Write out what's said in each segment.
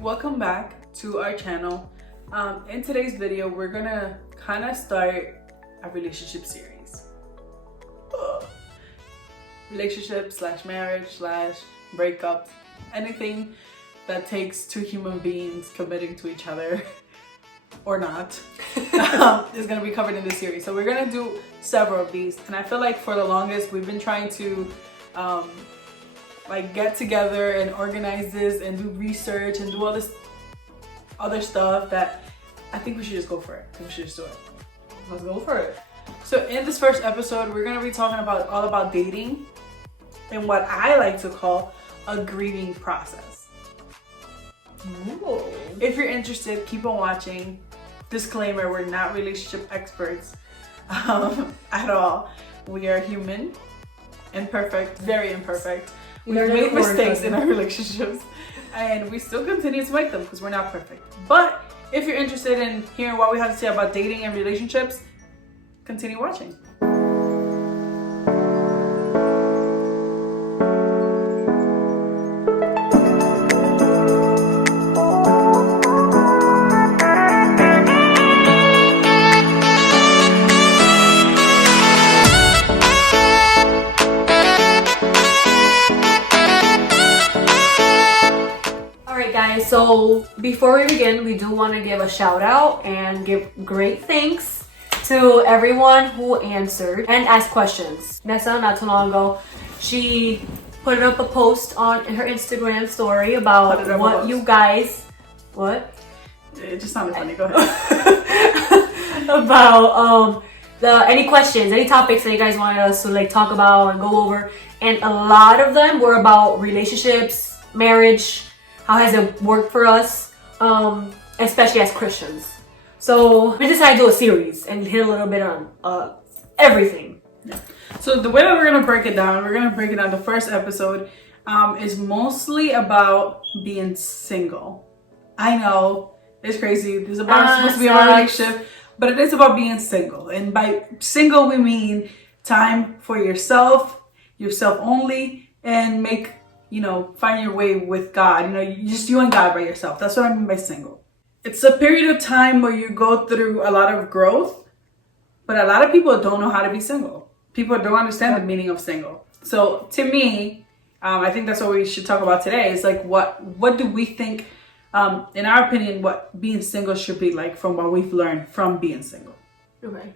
welcome back to our channel. In today's video, we're gonna kind of start a relationship series. Relationship / marriage / breakup, anything that takes two human beings committing to each other or not is gonna be covered in this series. So we're gonna do several of these, and I feel like for the longest we've been trying to like get together and organize this and do research and do all this other stuff that I think we should just go for it. I think we should just do it. Let's go for it. So in this first episode, we're gonna be talking about all about dating and what I like to call a grieving process. Ooh. If you're interested, keep on watching. Disclaimer, we're not relationship experts at all. We are human, imperfect, very imperfect. We've made mistakes in our relationships and we still continue to make them because we're not perfect. But if you're interested in hearing what we have to say about dating and relationships, continue watching. So before we begin, we do want to give a shout out and give great thanks to everyone who answered and asked questions. Nessa, not too long ago, she put up a post on her Instagram story about what you guys... What? It just sounded funny. Go ahead. About any questions, any topics that you guys wanted us to like talk about and go over. And a lot of them were about relationships, marriage. How has it worked for us, especially as Christians? So we decided to do a series and hit a little bit on everything. Yeah. So the way that we're gonna break it down, the first episode is mostly about being single. I know, it's crazy. This is supposed to be about a relationship, but it is about being single. And by single, we mean time for yourself only, and find your way with God. Just you and God by yourself. That's what I mean by single. It's a period of time where you go through a lot of growth, but a lot of people don't know how to be single. People don't understand the meaning of single. So to me, I think that's what we should talk about today. Is like what do we think, in our opinion, what being single should be like from what we've learned from being single. Okay.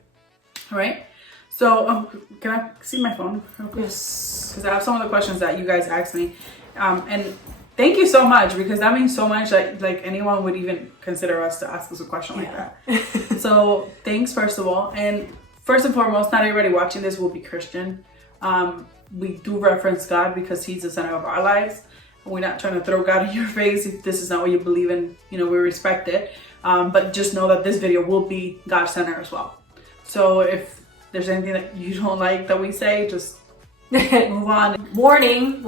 All right. So, can I see my phone real quick? Yes. Because I have some of the questions that you guys asked me. And thank you so much, because that means so much that like anyone would even consider us to ask us a question like that. So thanks, first of all. And first and foremost, not everybody watching this will be Christian. We do reference God because he's the center of our lives. We're not trying to throw God in your face if this is not what you believe in. We respect it. But just know that this video will be God-centered as well. So if there's anything that you don't like that we say, just move on. Warning.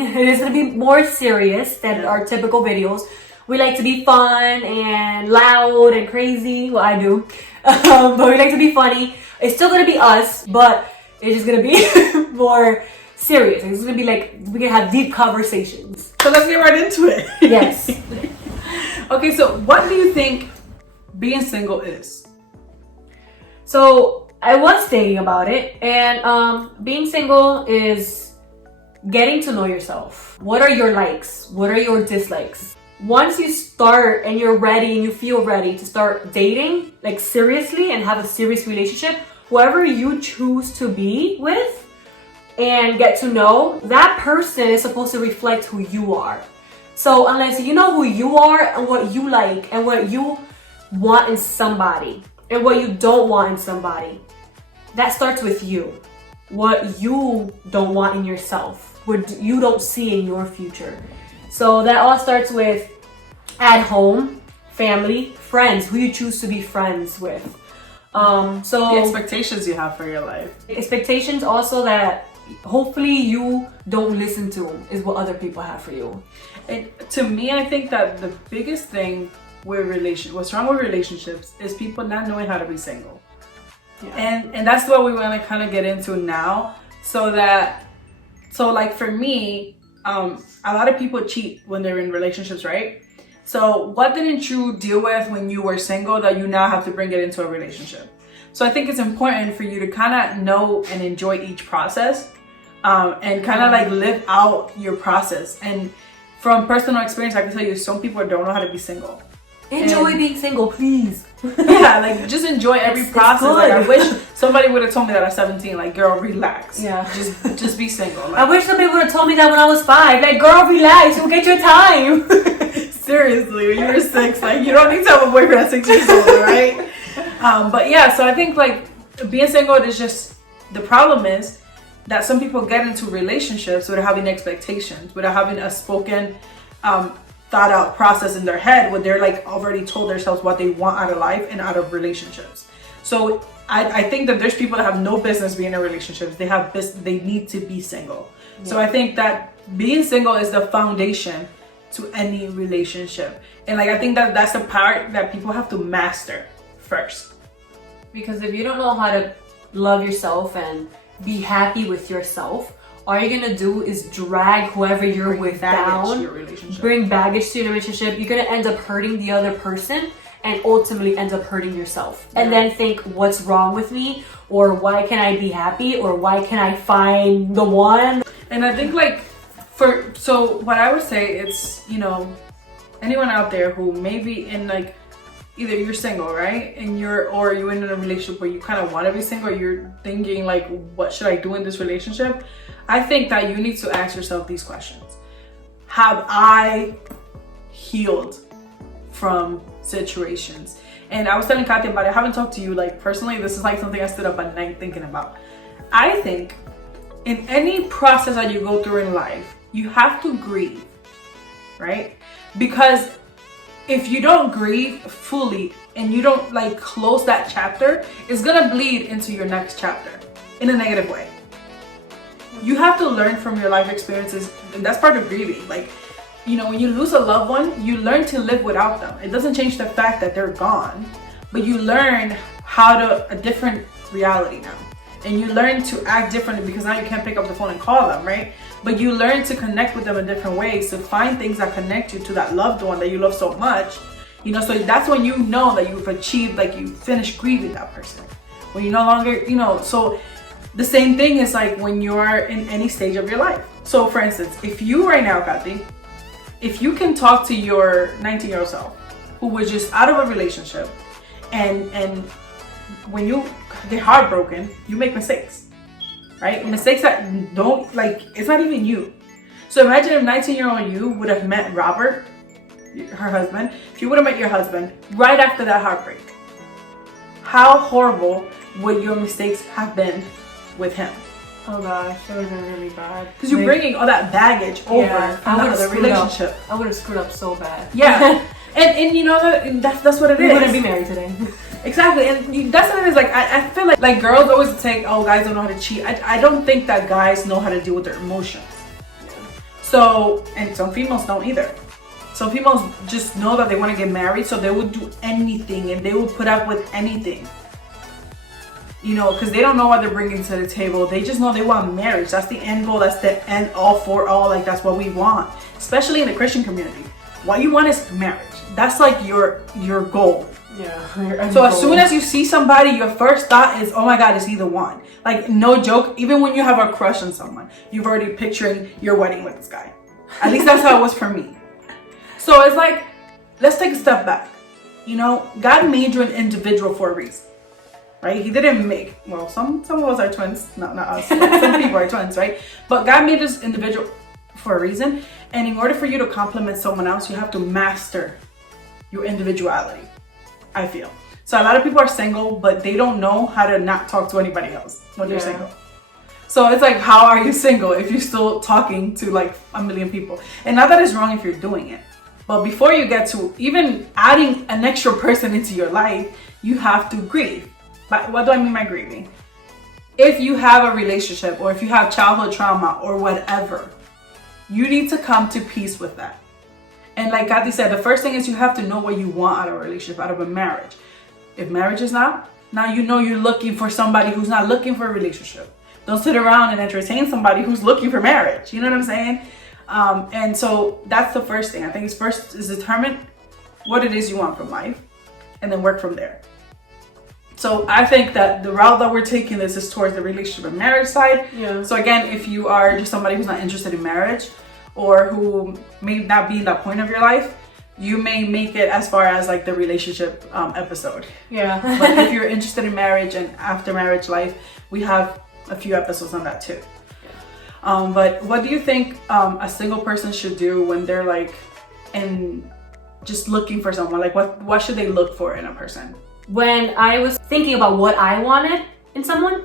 It is going to be more serious than our typical videos. We like to be fun and loud and crazy. Well, I do. But we like to be funny. It's still going to be us, but it's just going to be more serious. It's going to be like, we're going to have deep conversations. So let's get right into it. Yes. Okay, so what do you think being single is? So I was thinking about it, and being single is getting to know yourself. What are your likes? What are your dislikes? Once you start and you're ready and you feel ready to start dating, like seriously, and have a serious relationship, whoever you choose to be with and get to know, that person is supposed to reflect who you are. So unless you know who you are and what you like and what you want in somebody and what you don't want in somebody, that starts with you. What you don't want in yourself, what you don't see in your future. So that all starts with at home, family, friends, who you choose to be friends with. So the expectations you have for your life. Expectations also that hopefully you don't listen to is what other people have for you. And to me, I think that the biggest thing what's wrong with relationships is people not knowing how to be single. Yeah. And that's what we want to kind of get into now, so like for me, a lot of people cheat when they're in relationships, right? So what didn't you deal with when you were single that you now have to bring it into a relationship? So I think it's important for you to kind of know and enjoy each process, and kind of like live out your process. And from personal experience, I can tell you some people don't know how to be single. Enjoy being single, please. Yeah, like just enjoy every process. Like I wish somebody would have told me that at 17. Like, girl, relax. Yeah, just be single. Like, I wish somebody would have told me that when I was 5. Like, girl, relax. You'll get your time. Seriously, when you were 6, like you don't need to have a boyfriend at 6 years old, right? But yeah, so I think like being single is just, the problem is that some people get into relationships without having expectations, without having a spoken, thought out process in their head, where they're like already told themselves what they want out of life and out of relationships. So I think that there's people that have no business being in relationships. They need to be single. Yeah. So I think that being single is the foundation to any relationship. And like I think that that's the part that people have to master first. Because if you don't know how to love yourself and be happy with yourself, all you're gonna do is drag whoever you're with down, bring baggage to your relationship. You're gonna end up hurting the other person and ultimately end up hurting yourself. Yeah. And then think, what's wrong with me? Or why can't I be happy? Or why can't I find the one? And I think like, so what I would say, it's, you know, anyone out there who may be in like, either you're single, right? And you're in a relationship where you kind of want to be single, you're thinking like, what should I do in this relationship? I think that you need to ask yourself these questions. Have I healed from situations? And I was telling Katya about it. I haven't talked to you like personally. This is like something I stood up at night thinking about. I think in any process that you go through in life, you have to grieve, right? Because if you don't grieve fully and you don't like close that chapter, it's gonna bleed into your next chapter in a negative way. You have to learn from your life experiences, and that's part of grieving. Like, you know, when you lose a loved one, you learn to live without them. It doesn't change the fact that they're gone, but you learn a different reality now. And you learn to act differently because now you can't pick up the phone and call them, right? But you learn to connect with them in different ways, to find things that connect you to that loved one that you love so much. You know, so that's when you know that you've achieved, like you finished grieving that person. When you no longer, you know, so the same thing is like when you are in any stage of your life. So for instance, if you right now, Kathy, if you can talk to your 19-year-old self who was just out of a relationship, and when you get heartbroken, you make mistakes, right? Mistakes that don't, like, it's not even you. So imagine if 19-year-old you would have met Robert, her husband, if you would have met your husband right after that heartbreak, how horrible would your mistakes have been with him? Oh gosh, that would have been really bad. Because you're bringing all that baggage over from the relationship. I would have screwed up so bad. Yeah. and you know, that's what it is. We wouldn't be married today. Exactly, and that's what it is. Like I feel like girls always say, oh, guys don't know how to cheat. I don't think that guys know how to deal with their emotions. Yeah. So, and some females don't either. Some females just know that they want to get married, so they would do anything and they would put up with anything. You know, because they don't know what they're bringing to the table. They just know they want marriage. That's the end goal. That's the end all for all. Like, that's what we want, especially in the Christian community. What you want is marriage. That's like your goal. Yeah. So as soon as you see somebody, your first thought is, oh my God, is he the one? Like, no joke. Even when you have a crush on someone, you've already picturing your wedding with this guy. At least that's how it was for me. So it's like, let's take a step back. You know, God made you an individual for a reason. Right? He didn't make, well, some of us are twins, not us. Some people are twins, right? But God made us individual for a reason. And in order for you to complement someone else, you have to master your individuality, I feel. So a lot of people are single, but they don't know how to not talk to anybody else when they're single. So it's like, how are you single if you're still talking to like a million people? And not that it's wrong if you're doing it, but before you get to even adding an extra person into your life, you have to grieve. But what do I mean by grieving? If you have a relationship or if you have childhood trauma or whatever, you need to come to peace with that. And like Kathy said, the first thing is you have to know what you want out of a relationship, out of a marriage. If marriage is not, now you know you're looking for somebody who's not looking for a relationship. Don't sit around and entertain somebody who's looking for marriage. You know what I'm saying? And so that's the first thing. I think it's first is determine what it is you want from life, and then work from there. So I think that the route that we're taking this is towards the relationship and marriage side. Yeah. So again, if you are just somebody who's not interested in marriage, or who may not be in that point of your life, you may make it as far as like the relationship episode. Yeah. But if you're interested in marriage and after marriage life, we have a few episodes on that too. But what do you think a single person should do when they're like in just looking for someone? Like what should they look for in a person? When I was thinking about what I wanted in someone,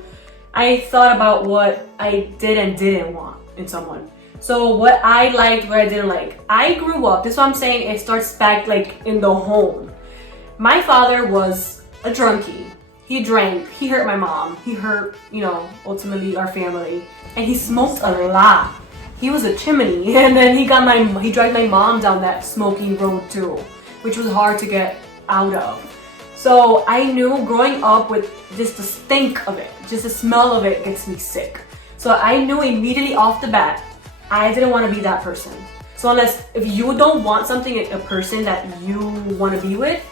I thought about what I did and didn't want in someone. So what I liked, what I didn't like. I grew up, this is what I'm saying, it starts back like in the home. My father was a drunkie. He drank, he hurt my mom, he hurt, ultimately our family. And he smoked a lot. He was a chimney, and then he dragged my mom down that smoky road too, which was hard to get out of. So I knew growing up with just the stink of it, just the smell of it gets me sick. So I knew immediately off the bat, I didn't want to be that person. So if you don't want something, a person that you want to be with,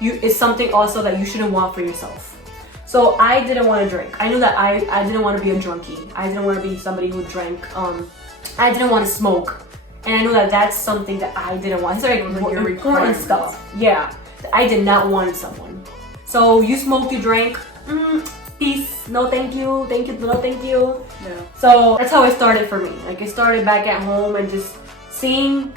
it's something also that you shouldn't want for yourself. So I didn't want to drink. I knew that I didn't want to be a junkie. I didn't want to be somebody who drank. I didn't want to smoke. And I knew that that's something that I didn't want. It's like important stuff. Yeah. I did not want someone. So you smoked, you drank, peace, no thank you, no thank you. Yeah. So that's how it started for me. Like it started back at home and just seeing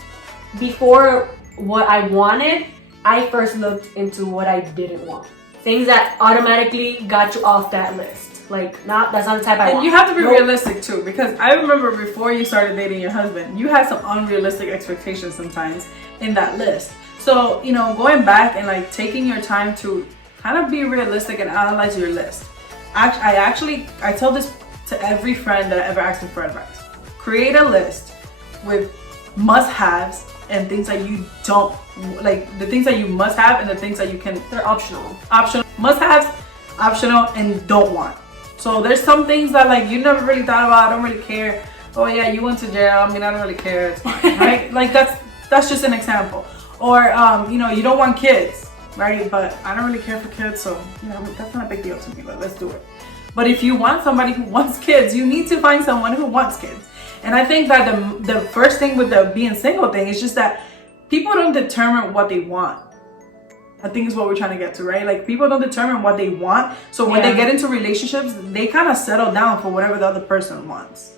before what I wanted, I first looked into what I didn't want. Things that automatically got you off that list. Like that's not the type I want. And you have to be realistic too, because I remember before you started dating your husband, you had some unrealistic expectations sometimes in that list. So, going back and like taking your time to kind of be realistic and analyze your list. I tell this to every friend that I ever asked me for advice. Create a list with must-haves and things that you don't, like the things that you must have and the things that you can, they're optional. Optional, must-haves, optional, and don't want. So there's some things that like you never really thought about, I don't really care. Oh yeah, you went to jail, I don't really care, it's fine, right? Like that's just an example. Or, you don't want kids, right? But I don't really care for kids, so, that's not a big deal to me, but let's do it. But if you want somebody who wants kids, you need to find someone who wants kids. And I think that the first thing with the being single thing is just that people don't determine what they want. I think is what we're trying to get to, right? Like, people don't determine what they want. So when they get into relationships, they kind of settle down for whatever the other person wants.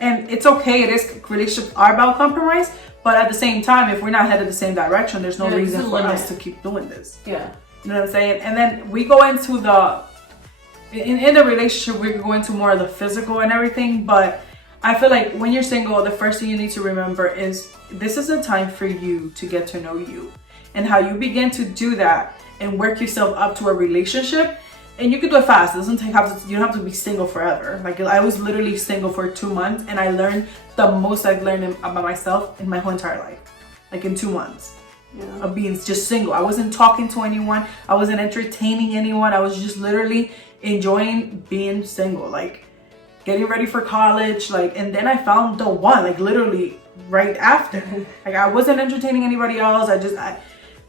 And it's okay, relationships are about compromise. But at the same time, if we're not headed the same direction, there's no reason for us to keep doing this. Yeah. You know what I'm saying? And then we go into in the relationship, we go into more of the physical and everything. But I feel like when you're single, the first thing you need to remember is this is a time for you to get to know you. And how you begin to do that and work yourself up to a relationship. And you can do it fast. It doesn't you don't have to be single forever. Like I was literally single for 2 months and I learned the most I've learned about myself in my whole entire life. Like in 2 months of being just single. I wasn't talking to anyone. I wasn't entertaining anyone. I was just literally enjoying being single. Like getting ready for college. And then I found the one, like literally right after. Like I wasn't entertaining anybody else.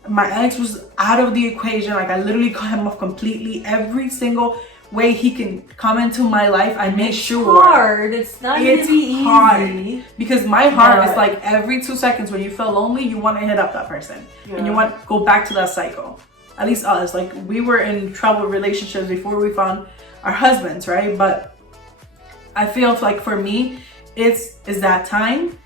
My ex was out of the equation. Like I literally cut him off completely. Every single way he can come into my life, I made sure. It's hard. It's not gonna be easy. Because my heart is like every 2 seconds when you feel lonely, you want to hit up that person. And you want to go back to that cycle. At least us. Like we were in troubled relationships before we found our husbands, right? But I feel like for me, is that time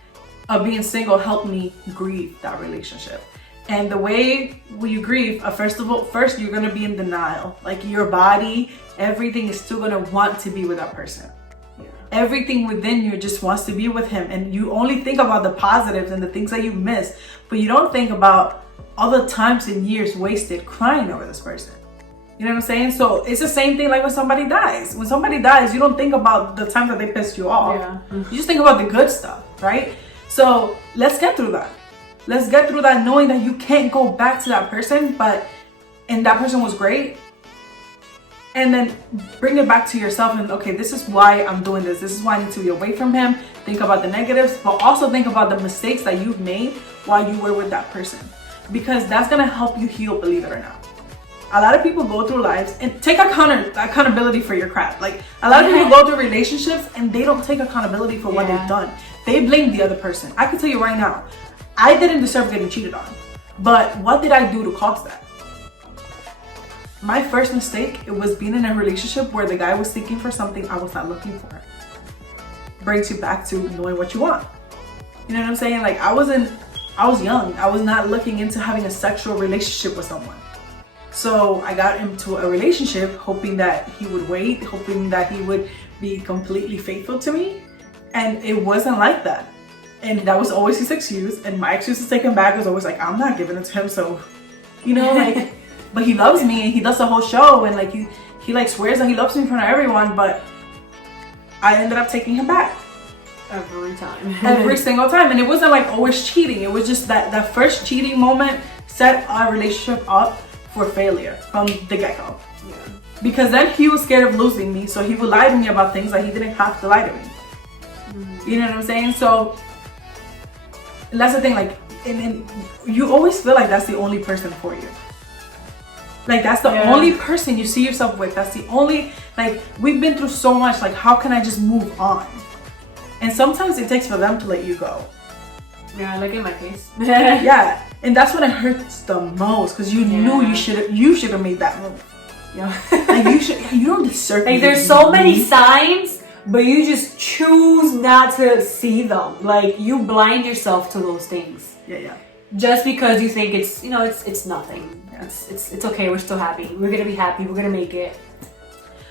of being single helped me grieve that relationship. And the way you grieve, first you're gonna be in denial. Like your body, everything is still gonna want to be with that person. Yeah. Everything within you just wants to be with him. And you only think about the positives and the things that you miss, but you don't think about all the times and years wasted crying over this person. You know what I'm saying? So it's the same thing like when somebody dies. When somebody dies, you don't think about the times that they pissed you off. Yeah. You just think about the good stuff, right? So let's get through that. Let's get through that knowing that you can't go back to that person, and that person was great. And then bring it back to yourself and, okay, this is why I'm doing this. This is why I need to be away from him. Think about the negatives, but also think about the mistakes that you've made while you were with that person. because that's gonna help you heal, believe it or not. A lot of people go through lives and take accountability for your crap. Like, a lot of people go through relationships and they don't take accountability for what they've done. They blame the other person. I can tell you right now, I didn't deserve getting cheated on. But what did I do to cause that? My first mistake, it was being in a relationship where the guy was seeking for something I was not looking for. Brings you back to knowing what you want. You know what I'm saying? Like, I was young. I was not looking into having a sexual relationship with someone. So I got into a relationship hoping that he would wait, hoping that he would be completely faithful to me. And it wasn't like that. And that was always his excuse. And my excuse to take him back was always like, I'm not giving it to him. So, you know, like, but he loves me and he does the whole show. And like, he like swears that he loves me in front of everyone. But I ended up taking him back. Every time. Every single time. And it wasn't like always cheating. It was just that first cheating moment set our relationship up for failure from the get-go. Yeah. Because then he was scared of losing me, so he would lie to me about things that he didn't have to lie to me. Mm-hmm. You know what I'm saying? So that's the thing, like, and you always feel like that's the only person for you. Like, that's the only person you see yourself with. That's the only, like, we've been through so much, like, how can I just move on? And sometimes it takes for them to let you go. Yeah, like in my case. Yeah, and that's when it hurts the most, because you knew you should have made that move. Yeah, like you don't deserve. Like, there's so many signs, but you just choose not to see them. Like, you blind yourself to those things. Yeah. Just because you think it's, you know, it's nothing. Yeah. It's okay. We're still happy. We're gonna be happy. We're gonna make it.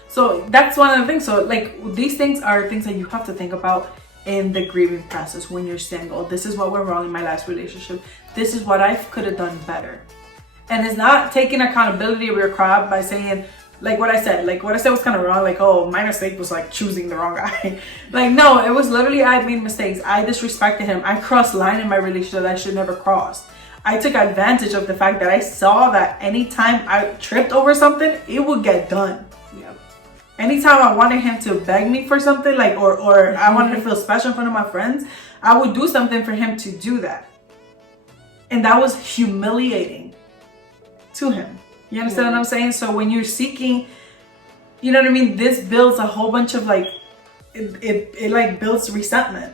So that's one of the things. So like, these things are things that you have to think about in the grieving process when you're single. This is what went wrong in my last relationship. This is what I could have done better. And it's not taking accountability of your crap by saying, like what I said was kind of wrong. Like, oh, my mistake was like choosing the wrong guy. Like, no, it was literally, I made mistakes. I disrespected him. I crossed line in my relationship that I should never cross. I took advantage of the fact that I saw that anytime I tripped over something, it would get done. Anytime I wanted him to beg me for something, like, or I wanted to feel special in front of my friends, I would do something for him to do that. And that was humiliating to him. You understand what I'm saying? So when you're seeking, you know what I mean? This builds a whole bunch of like, it like builds resentment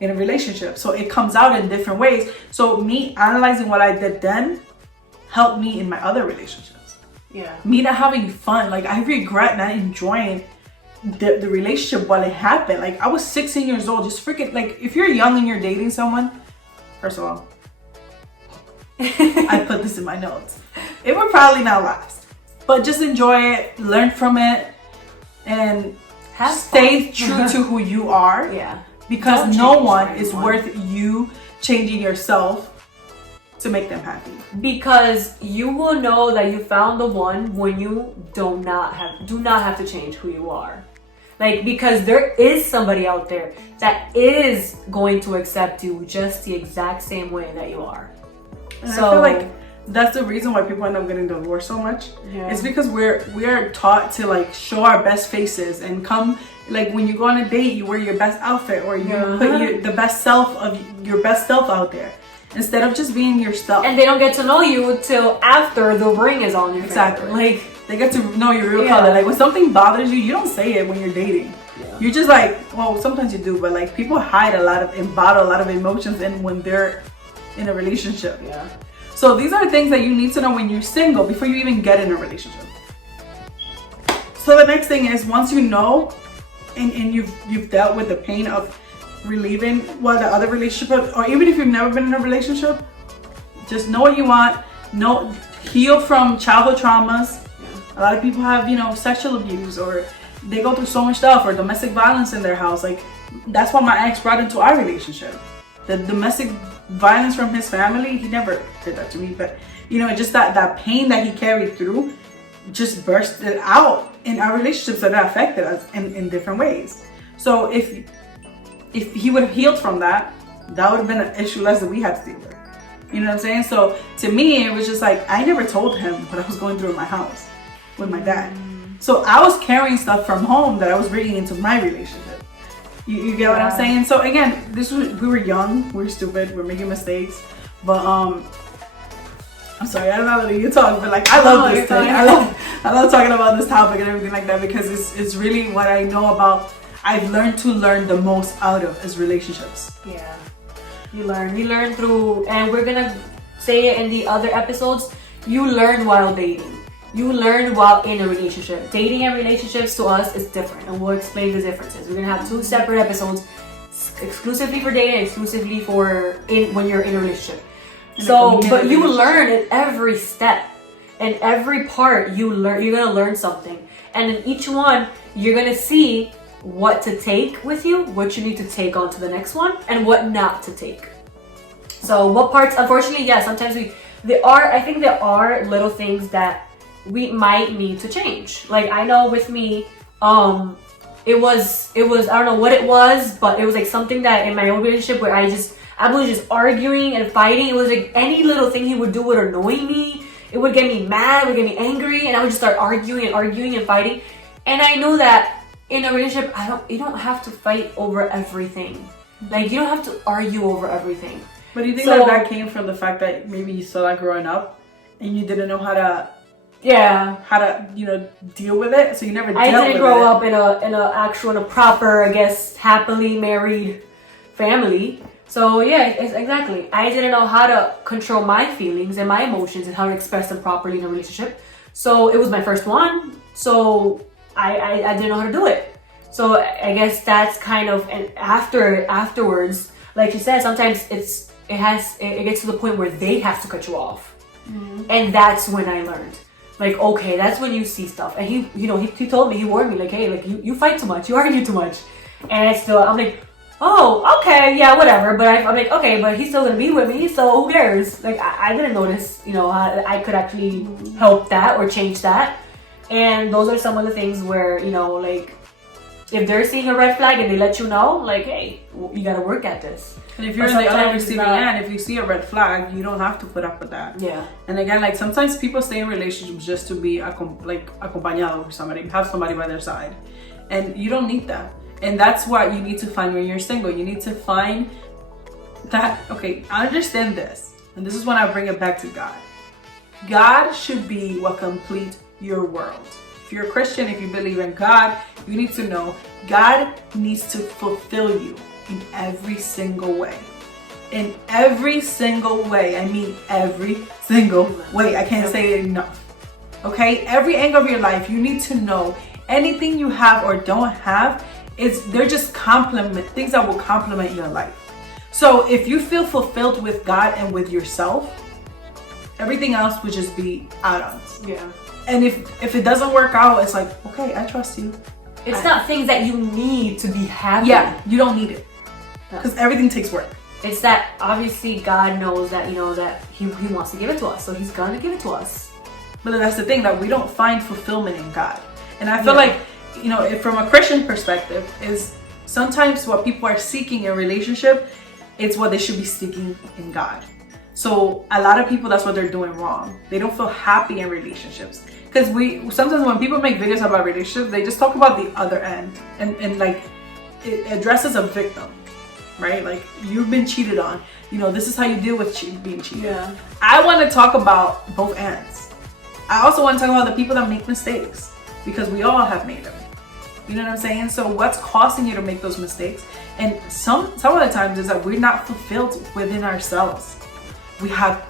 in a relationship. So it comes out in different ways. So me analyzing what I did then helped me in my other relationships. Yeah. Me not having fun. Like, I regret not enjoying the relationship while it happened. Like, I was 16 years old. Just freaking, like, if you're young and you're dating someone, first of all, I put this in my notes. It would probably not last. But just enjoy it, learn from it, and stay true to who you are. Yeah. Because no one is worth you changing yourself to make them happy. Because you will know that you found the one when you do not have to change who you are. Like, because there is somebody out there that is going to accept you just the exact same way that you are. And so I feel like that's the reason why people end up getting divorced so much. Yeah. It's because we are taught to like show our best faces and come, like, when you go on a date, you wear your best outfit, or you put the best self of your best self out there, instead of just being yourself. And they don't get to know you till after the ring is on your Exactly. finger. Like, they get to know your real color. Like, when something bothers you, you don't say it when you're dating. Yeah. You're just like, well, sometimes you do, but like, people hide and bottle a lot of emotions in when they're in a relationship. Yeah. So these are things that you need to know when you're single before you even get in a relationship. So the next thing is, once you know and you've dealt with the pain of relieving the other relationship, or even if you've never been in a relationship, just know what you want. Heal from childhood traumas. A lot of people have, sexual abuse, or they go through so much stuff, or domestic violence in their house. Like, that's what my ex brought into our relationship. The domestic violence from his family, he never did that to me, but just that pain that he carried through just bursted out in our relationships that affected us in different ways. So if he would have healed from that, that would have been an issue less that we had to deal with. You know what I'm saying? So to me, it was just like, I never told him what I was going through in my house with my dad. So I was carrying stuff from home that I was bringing into my relationship. You get what I'm saying? So again, we were young, we were stupid, we were making mistakes. But I'm sorry, I'm not letting you talk, but like I love this thing. I love talking about this topic and everything like that because it's really what I know about. I've learned to learn the most out of is relationships. Yeah, you learn through, and we're gonna say it in the other episodes. You learn while dating. You learn while in a relationship. Dating and relationships to us is different, and we'll explain the differences. We're gonna have 2 separate episodes, exclusively for dating, exclusively for when you're in a relationship. So, but you learn at every step, and every part you're gonna learn something, and in each one you're gonna see what to take with you, what you need to take on to the next one, and what not to take. So, what parts? Unfortunately, yeah, sometimes I think there are little things that we might need to change. Like I know with me, it was I don't know what it was, but it was like something that in my own relationship where I was just arguing and fighting. It was like any little thing he would do would annoy me. It would get me mad, it would get me angry, and I would just start arguing and fighting. And I know that in a relationship, you don't have to fight over everything. Like you don't have to argue over everything. But do you think that came from the fact that maybe you saw that growing up and you didn't know how to deal with it, so you never dealt with it? I didn't grow up in a proper, I guess, happily married family. So yeah, exactly. I didn't know how to control my feelings and my emotions and how to express them properly in a relationship. So it was my first one. So I didn't know how to do it. So I guess that's kind of, and afterwards, like you said, sometimes it gets to the point where they have to cut you off. Mm-hmm. And that's when I learned. Like, okay, that's when you see stuff. And he told me, he warned me, like, hey, like you fight too much, you argue too much. And I'm like, oh, okay, yeah, whatever. But I'm like, okay, but he's still gonna be with me, so who cares? Like, I didn't notice, I could actually help that or change that. And those are some of the things where, like, if they're seeing a red flag and they let you know, like, hey, you gotta work at this. And if you're in the other receiving end, if you see a red flag, you don't have to put up with that. Yeah. And again, like sometimes people stay in relationships just to be acompañado with somebody, have somebody by their side, and you don't need that. And that's what you need to find when you're single. You need to find that. Okay, I understand this, and this is when I bring it back to God. God should be what completes your world. If you're a Christian, if you believe in God, you need to know God needs to fulfill you in every single way. In every single way. I mean every single way. I can't say it enough. Okay? Every angle of your life, you need to know anything you have or don't have, they're just things that will complement your life. So if you feel fulfilled with God and with yourself, everything else would just be add-ons. Yeah. And if it doesn't work out, it's like, okay, I trust you. It's not things that you need to be happy. Yeah, you don't need it. Because everything takes work. It's that obviously God knows that, that he wants to give it to us. So he's going to give it to us. But that's the thing, that we don't find fulfillment in God. And I feel like, from a Christian perspective, is sometimes what people are seeking in a relationship, it's what they should be seeking in God. So a lot of people, that's what they're doing wrong. They don't feel happy in relationships. Because sometimes when people make videos about relationships, they just talk about the other end. And like, it addresses a victim, right? Like, you've been cheated on. This is how you deal with being cheated. Yeah. I want to talk about both ends. I also want to talk about the people that make mistakes. Because we all have made them. You know what I'm saying? So what's causing you to make those mistakes? And some of the times is that we're not fulfilled within ourselves. We have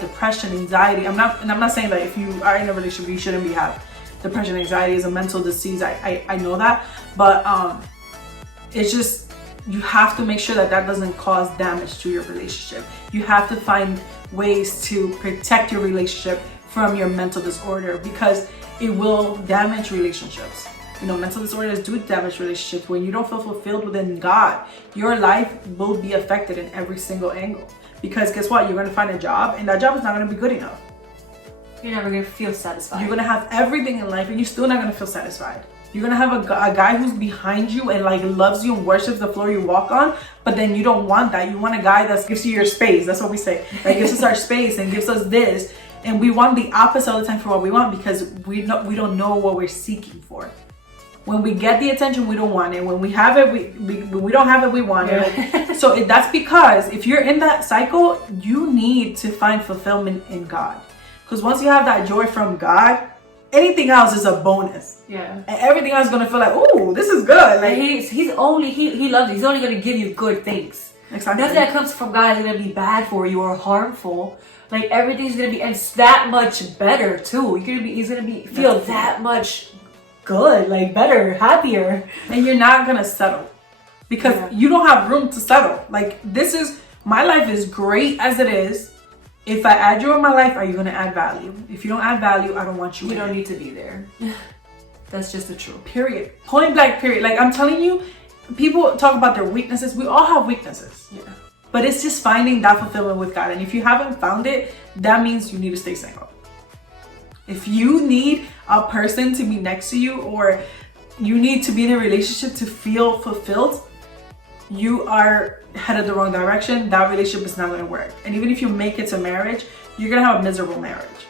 depression, anxiety. I'm not saying that if you are in a relationship you shouldn't have depression. Anxiety is a mental disease. I know that, but it's just, you have to make sure that doesn't cause damage to your relationship. You have to find ways to protect your relationship from your mental disorder, because it will damage relationships. Mental disorders do damage relationships. When you don't feel fulfilled within God, your life will be affected in every single angle. Because guess what? You're going to find a job, and that job is not going to be good enough. You're never going to feel satisfied. You're going to have everything in life, and you're still not going to feel satisfied. You're going to have a guy who's behind you and like loves you and worships the floor you walk on, but then you don't want that. You want a guy that gives you your space. That's what we say. That gives us our space and gives us this. And we want the opposite all the time for what we want, because we don't know what we're seeking for. When we get the attention, we don't want it. When we have it, we don't have it, we want it. So that's because if you're in that cycle, you need to find fulfillment in God. Because once you have that joy from God, anything else is a bonus. Yeah. And everything else is gonna feel like, oh, this is good. Like he loves you. He's only gonna give you good things. Exactly. Nothing that comes from God is gonna be bad for you or harmful. Like everything's gonna be, and it's that much better too. He's gonna feel that much good, like better, happier. And you're not gonna settle because you don't have room to settle. Like my life is great as it is. If I add you in my life, are you gonna add value? If you don't add value, I don't want you. You don't need to be there. That's just the truth. Period. Point blank, period. Like I'm telling you, people talk about their weaknesses. We all have weaknesses. Yeah. But it's just finding that fulfillment with God. And if you haven't found it, that means you need to stay single. If you need a person to be next to you, or you need to be in a relationship to feel fulfilled, you are headed the wrong direction. That relationship is not going to work. And even if you make it to marriage, you're going to have a miserable marriage.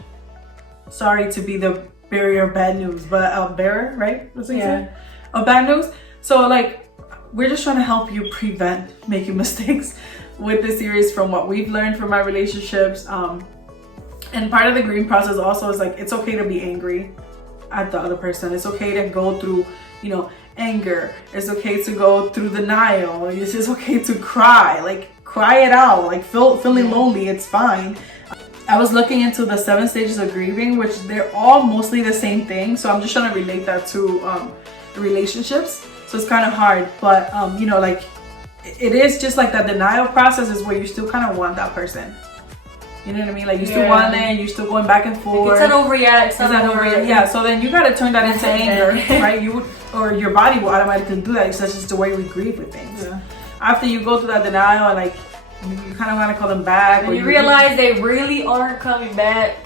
Sorry to be the bearer of bad news, but bearer, right? What's it say? Of bad news. So like, we're just trying to help you prevent making mistakes with this series from what we've learned from our relationships. And part of the grieving process also is like, it's okay to be angry at the other person. It's okay to go through, anger. It's okay to go through denial. It's just okay to cry. Like, cry it out. Like, feeling lonely, it's fine. I was looking into the 7 stages of grieving, which they're all mostly the same thing. So I'm just trying to relate that to relationships. So it's kind of hard, but like, it is just like that denial process is where you still kind of want that person. You know what I mean? Like, you still want it, and you're still going back and forth. It's not over yet. It's not over yet. Yeah, so then you gotta turn that into anger, right? Or your body will automatically do that. That's just the way we grieve with things. Yeah. After you go through that denial, and like, you kind of want to call them back. And you realize they really aren't coming back.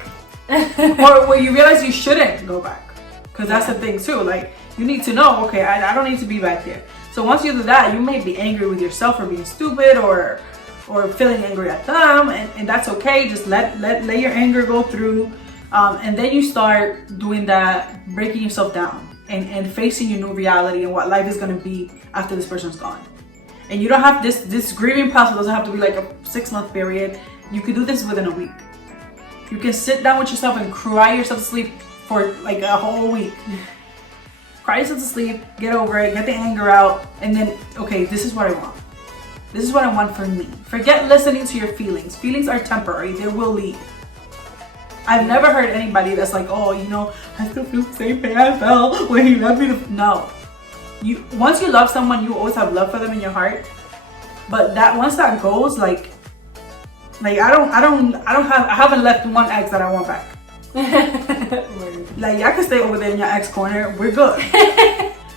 or you realize you shouldn't go back. Because that's the thing too. Like, you need to know, okay, I don't need to be back there. So once you do that, you may be angry with yourself for being stupid or feeling angry at them, and that's okay. Just let your anger go through, and then you start doing that, breaking yourself down and facing your new reality and what life is going to be after this person's gone. And you don't have this grieving process doesn't have to be like a 6-month period. You can do this within a week. You can sit down with yourself and cry yourself to sleep for like a whole week. Cry yourself to sleep, get over it, get the anger out, and then, okay, this is what I want. This is what I want for me. Forget listening to your feelings. Feelings are temporary. They will leave. I've never heard anybody that's like, oh, I still feel the same pain I felt when he left me. No. Once you love someone, you always have love for them in your heart. But once that goes, like I haven't left one ex that I want back. Like, y'all can stay over there in your ex corner. We're good.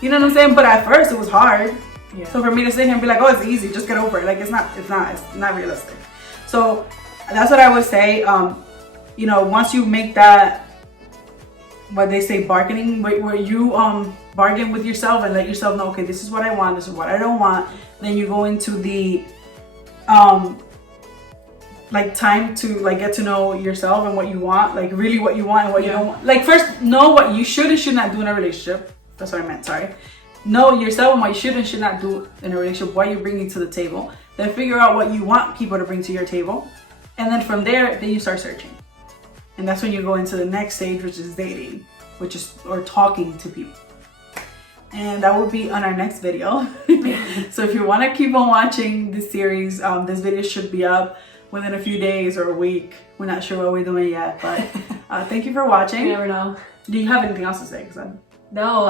You know what I'm saying? But at first it was hard. Yeah. So for me to sit here and be like, oh, it's easy, just get over it. Like, it's not realistic. So that's what I would say. Once you make that, what they say, bargaining, where you bargain with yourself and let yourself know, okay, this is what I want, this is what I don't want. Then you go into the like time to like get to know yourself and what you want, like really what you want and what you don't want. Like, first know what you should and should not do in a relationship. That's what I meant, sorry. Know yourself and what you should and should not do in a relationship, what you're bringing to the table. Then figure out what you want people to bring to your table. And then from there, then you start searching. And that's when you go into the next stage, which is dating, or talking to people. And that will be on our next video. So if you want to keep on watching this series, this video should be up within a few days or a week. We're not sure what we're doing yet, but thank you for watching. You never know. Do you have anything else to say? No,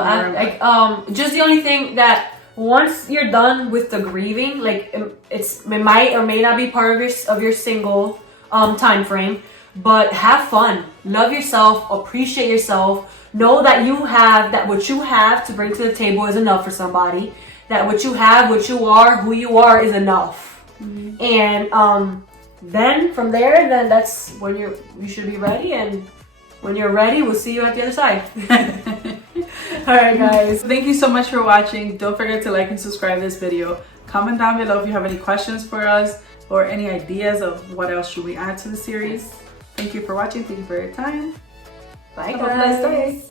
just the only thing that once you're done with the grieving, like it might or may not be part of your single time frame, but have fun, love yourself, appreciate yourself, know that what you have to bring to the table is enough for somebody, that what you have, what you are, who you are is enough. Mm-hmm. And then from there, then that's when you should be ready, and when you're ready, we'll see you at the other side. Alright guys, thank you so much for watching. Don't forget to like and subscribe this video. Comment down below if you have any questions for us or any ideas of what else should we add to the series. Thank you for watching. Thank you for your time. Bye guys. Have a blessed day.